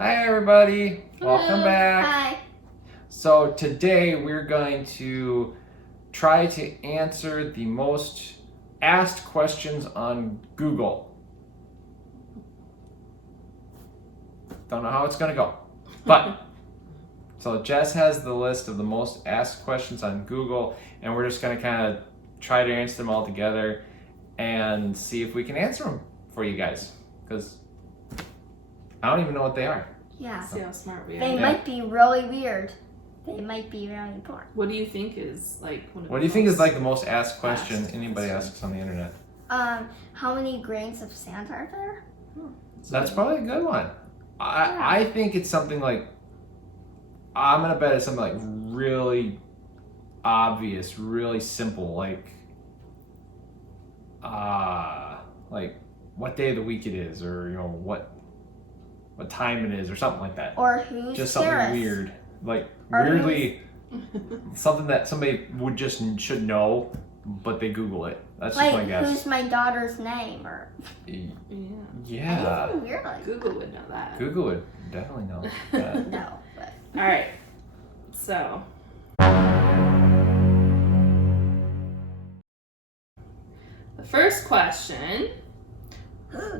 Hi everybody, Hello. welcome back. Hi. So today we're going to try to answer the most asked questions on Google. Don't know how it's gonna go, but so Jess has the list of the most asked questions on Google, and we're just gonna kind of try to answer them all together and see if we can answer them for you guys, because I don't even know what they are. Yeah. See how smart we are. They might be really weird. They might be really important. What do you think is like one of What the do you think is most like the most asked question asked anybody question? asks on the internet? How many grains of sand are there? That's probably a good one. I think it's something like, I'm gonna bet it's something like really obvious, really simple, like what day of the week it is, or what time it is, or something like that. Or who's Just something Paris? weird, like Or weirdly something that somebody should know, but they Google it. That's just my Like, guess. who's my daughter's name? Or Yeah. anything weird like Google would know that. Google would definitely know that. No, but All right. So the first question: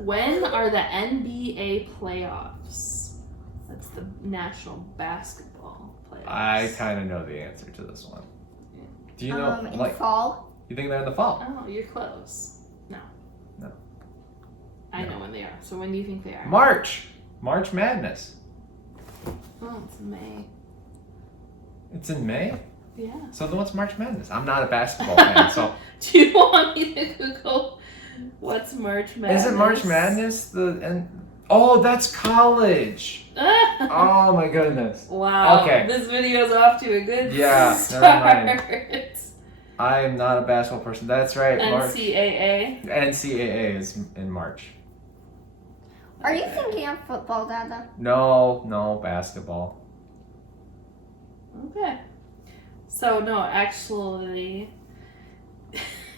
when are the NBA playoffs? That's the National Basketball playoffs. I kind of know the answer to this one. Do you know, in like, fall. you think they're in the fall? Oh, you're close. No. No. I No. know when they are. So when do you think they are? March Madness. Oh, it's May. It's in May? Yeah. So then what's March Madness? I'm not a basketball fan, so. Do you want me to Google what's March Madness? Isn't March Madness oh, that's college. Oh my goodness. Wow. Okay. This video's off to a good Yeah, start. never I am not a basketball person. That's right. NCAA. NCAA is in March. Are you thinking of football, Dada? No, basketball. Okay. So no, actually,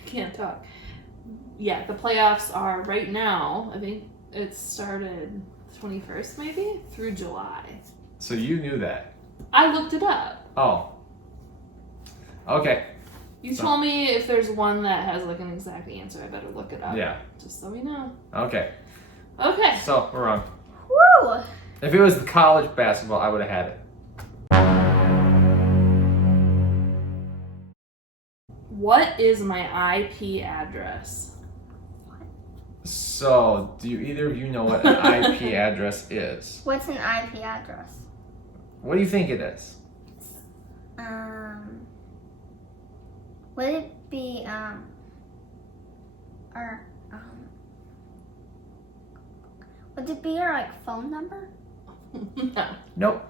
can't talk. Yeah, the playoffs are right now. I think it started 21st maybe through July. So you knew that. I looked it up. Oh. Okay. You told me if there's one that has like an exact answer, I better look it up. Yeah. Just so we know. Okay. Okay. So we're wrong. Woo! If it was the college basketball, I would have had it. What is my IP address? So, do either of you know what an IP address is? What's an IP address? What do you think it is? Would it be would it be your like phone number? No. Nope.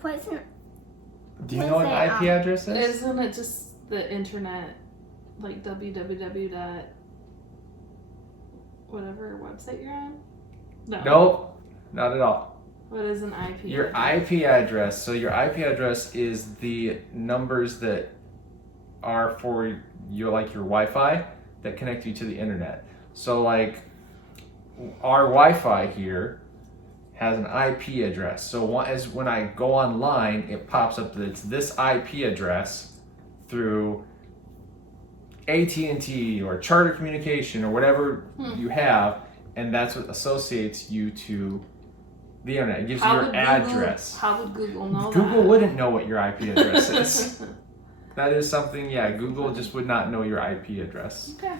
What's an Do you What know what is an it, IP address is? Isn't it just the internet, like www dot whatever website you're on? No. Nope. Not at all. What is an IP? Your address? IP address. So your IP address is the numbers that are for your Wi-Fi that connect you to the internet. So like our Wi-Fi here has an IP address. So when I go online, it pops up that it's this IP address through AT&T or Charter Communication or whatever you have, and that's what associates you to the internet. It gives you your address. How would Google know Google that? wouldn't know what your IP address is. That is something, Google just would not know your IP address. Okay.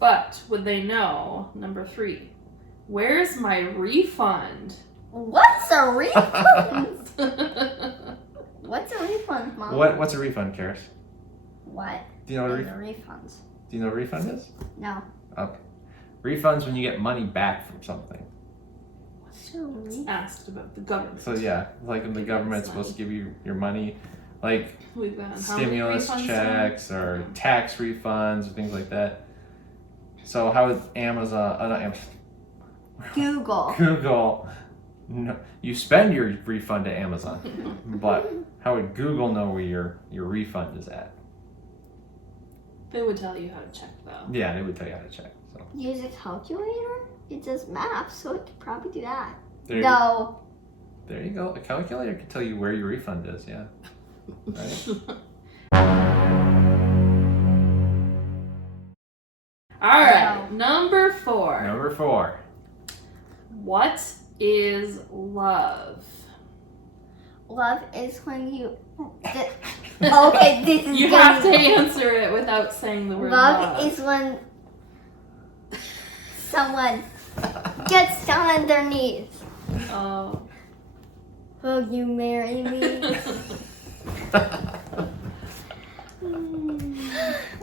But would they know, number 3, where's my refund? What's a refund? What's a refund, Mom? What's a refund, Karis? What? Do you know what is a refund? Do you know what a refund is? No. Okay. Refunds when you get money back from something. What's a refund? Asked about the government. So like when the government's supposed to give you your money, like We've gotten stimulus how many refunds checks or tax refunds or things like that. So how would not Google. Google, no, you spend your refund to Amazon, but how would Google know where your refund is at? They would tell you how to check though. Yeah, they would tell you how to check. So Use a calculator? It does math, so it could probably do that. there, No. there you go. A calculator can tell you where your refund is. Yeah. Right. All right, Wow. number 4. Number 4. What is love? Love is when you. Okay, this is. You have to answer it without saying the word love. Love is when someone gets down on their knees. Oh. Will you marry me?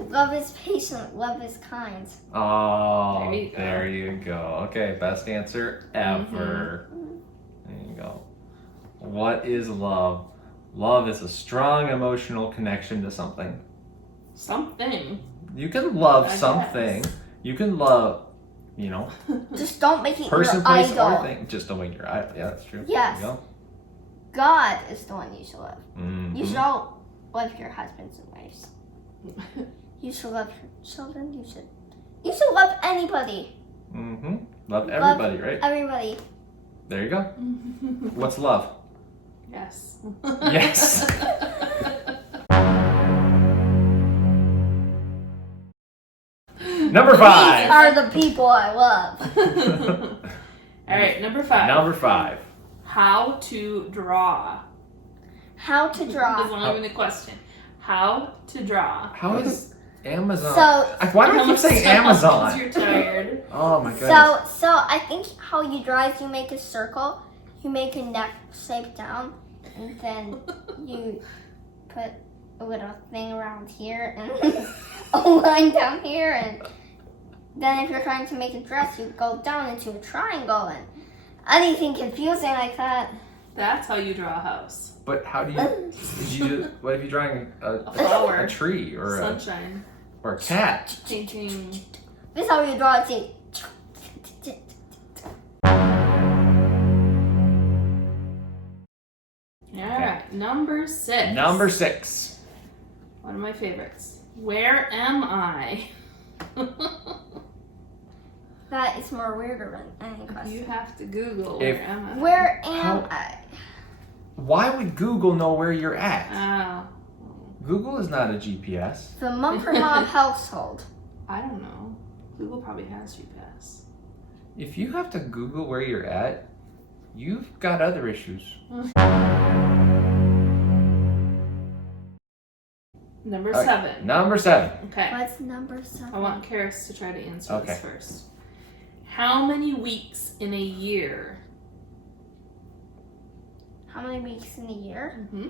Love is patient. Love is kind. Oh, There you go. there you go. Okay, best answer ever. There you go. What is love? Love is a strong emotional connection to something. Something. You can love I something. guess. You can love, you know, Just don't make it person, your place, idol. or thing. Just don't make your idol. Yeah, that's true. Yes. There you God is the one you should love. go. Mhm. You should all love your husbands and wives. You should love your children. You should love anybody. Love everybody, right? Everybody. There you go. What's love? Yes. Yes. Number These 5. are the people I love. All right, number 5. Number 5. How to draw. How to That's draw. not even a question. How to draw. How is Amazon? So- Why do I keep saying Because Amazon? you're tired. Oh my goodness. So I think how you draw is you make a circle, you make a neck shape down, and then you put a little thing around here and a line down here, and then if you're trying to make a dress, you go down into a triangle, and anything confusing like that. That's how you draw a house. But how do you? What if you're drawing A flower. a tree or Sunshine. a cat? Painting. This is how you draw a T. Alright, number 6. Number 6. One of my favorites. Where am I? That is more weirder than any You question. have to Google If- where am I? Where am How- I? Why would Google know where you're at? Oh, Google is not a GPS. The Mumford Mob household. I don't know. Google probably has GPS. If you have to Google where you're at, you've got other issues. Number All right, 7. Number 7. Okay. What's number 7? I want Karis to try to answer Okay. this first. How many weeks in a year? How many weeks in a year? Mm-hmm.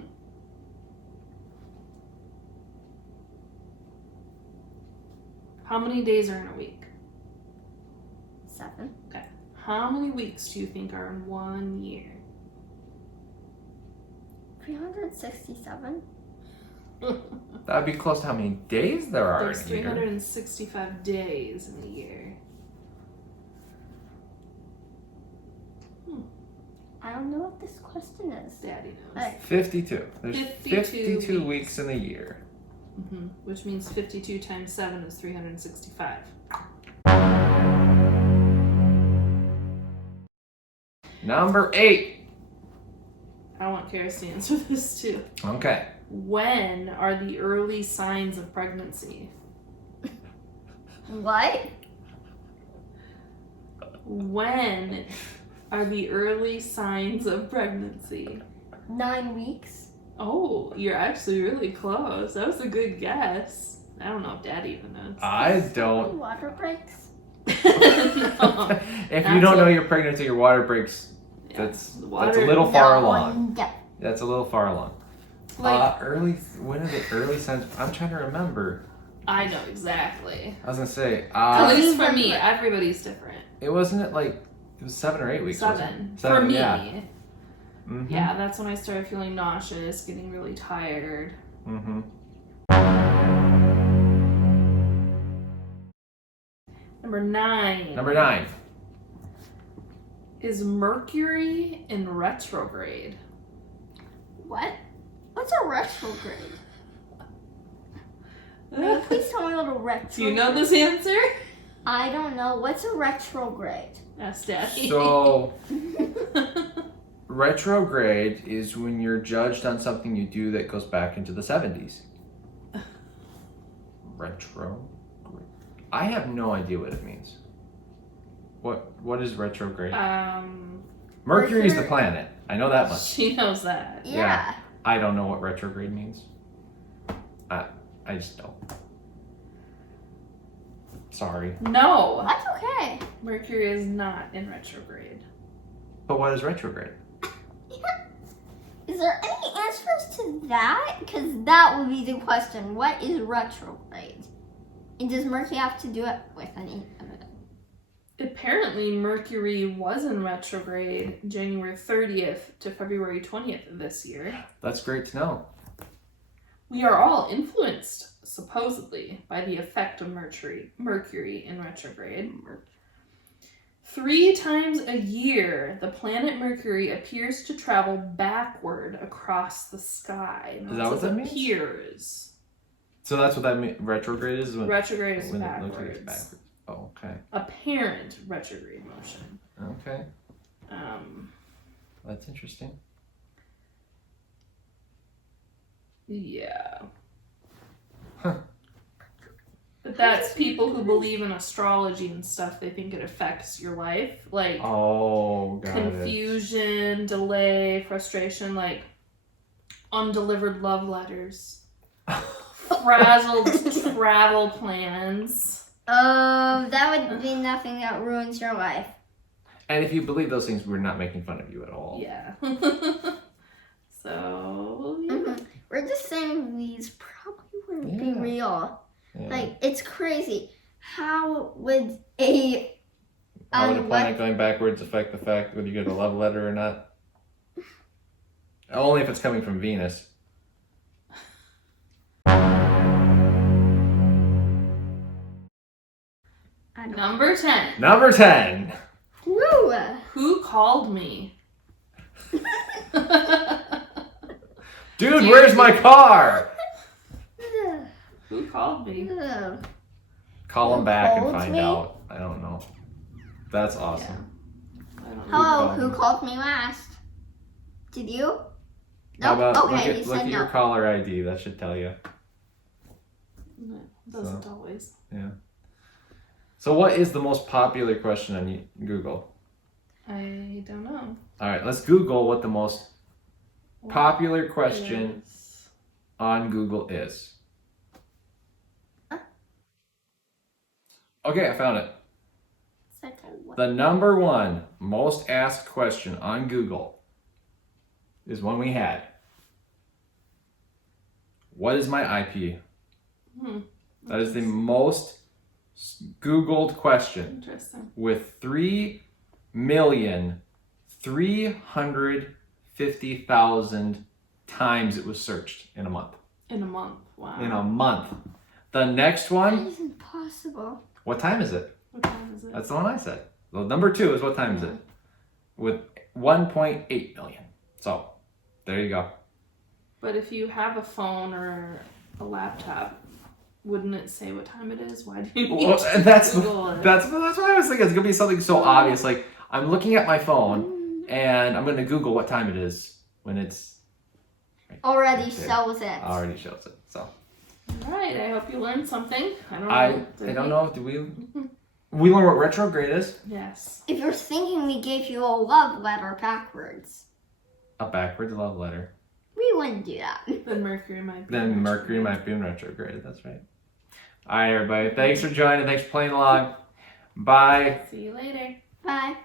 How many days are in a week? 7. How many weeks do you think are in 1 year? 367. That would be close to how many days there are There's in a year. 365 days in a year. I don't know what this question is. Daddy knows. Alright. 52. There's 52 52 weeks in a year. Mm-hmm. Which means 52 times 7 is 365. Number 8. I want Karis to answer this too. Okay. When are the early signs of pregnancy? What? When are the early signs of pregnancy? 9 weeks. Oh, you're actually really close. That was a good guess. I don't know if Daddy even knows. I don't. Water breaks. No. If you don't know you're pregnant until your water breaks, Yeah. that's Water- a little far No, along. no. That's a little far along. Like, When are the early signs? I'm trying to remember. I know exactly. I was gonna say, At least for Even- me, everybody's different. it wasn't it was 7 or 8 weeks. wasn't 7. it? For me. Yeah. Mm-hmm. Yeah, that's when I started feeling nauseous, getting really tired. Mm-hmm. Number 9. Number 9. Is Mercury in retrograde? What? What's a retrograde? Please tell me what a retrograde. Do you know this answer? I don't know. What's a retrograde? Ask Daddy. So, retrograde is when you're judged on something you do that goes back into the 70s. Retrograde. I have no idea what it means. What is retrograde? Mercury is the planet. I know that much. She knows that. Yeah. I don't know what retrograde means. I just don't. Sorry. No. That's okay. Mercury is not in retrograde. But what is retrograde? Is there any answers to that? Because that would be the question. What is retrograde? And does Mercury have to do it with any of it? Apparently, Mercury was in retrograde January 30th to February 20th of this year. That's great to know. We are all influenced, supposedly, by the effect of Mercury in retrograde. 3 times a year, the planet Mercury appears to travel backward across the sky. Is that what that means? Appears. So that's what that means. Retrograde is when Retrograde is when it looks like it's backwards. backwards. Oh, okay. Apparent retrograde motion. Okay. That's interesting. Yeah. Huh. But that's people who believe in astrology and stuff. They think it affects your life. Like, Oh, got confusion, delay, frustration, like undelivered love letters, frazzled travel plans. That would be nothing that ruins your life. And if you believe those things, we're not making fun of you at all. Yeah. So, yeah. Mm-hmm. We're just saying these probably wouldn't be Yeah. real. Yeah. Like, it's crazy. How would a How would a what- planet going backwards affect the fact whether you get a love letter or not? Only if it's coming from Venus. I don't Number 10. Number 10. Woo! Who called me? Dude, where's my car? Who called me? Call him back and Called find me? out. I don't know. That's awesome. I don't know. Hello, called who me? called me last? Did you? How No. about Okay, you look said at your no. caller ID? That should tell you. No, it doesn't always. Yeah. So what is the most popular question on Google? I don't know. All right, let's Google what the most popular question Yes. on Google is. Okay, I found it. The number 1 most asked question on Google is one we had. What is my IP? That is the most Googled question Interesting. with 3,350,000 times it was searched in a month. In a month. Wow. In a month. The next That one, is impossible. what time is it? What time is it? That's the one I said. The number 2 is what time is it? With 1.8 million. So, there you go. But if you have a phone or a laptop, wouldn't it say what time it is? Why do you need Well, to and that's Google it? what I was thinking. It's gonna be something so obvious. Like I'm looking at my phone and I'm gonna Google what time it is when it's Already right there. shows it. Already shows it. So All right. I hope you learned something. I don't know. I Did don't we? know. Do we learn what retrograde is? Yes. If you're thinking we gave you a love letter backwards, A backwards love letter. we wouldn't do that. Then Mercury might be. Then Mercury might be in retrograde. That's right. All right, everybody. Thanks for joining. Thanks for playing along. Bye. See you later. Bye.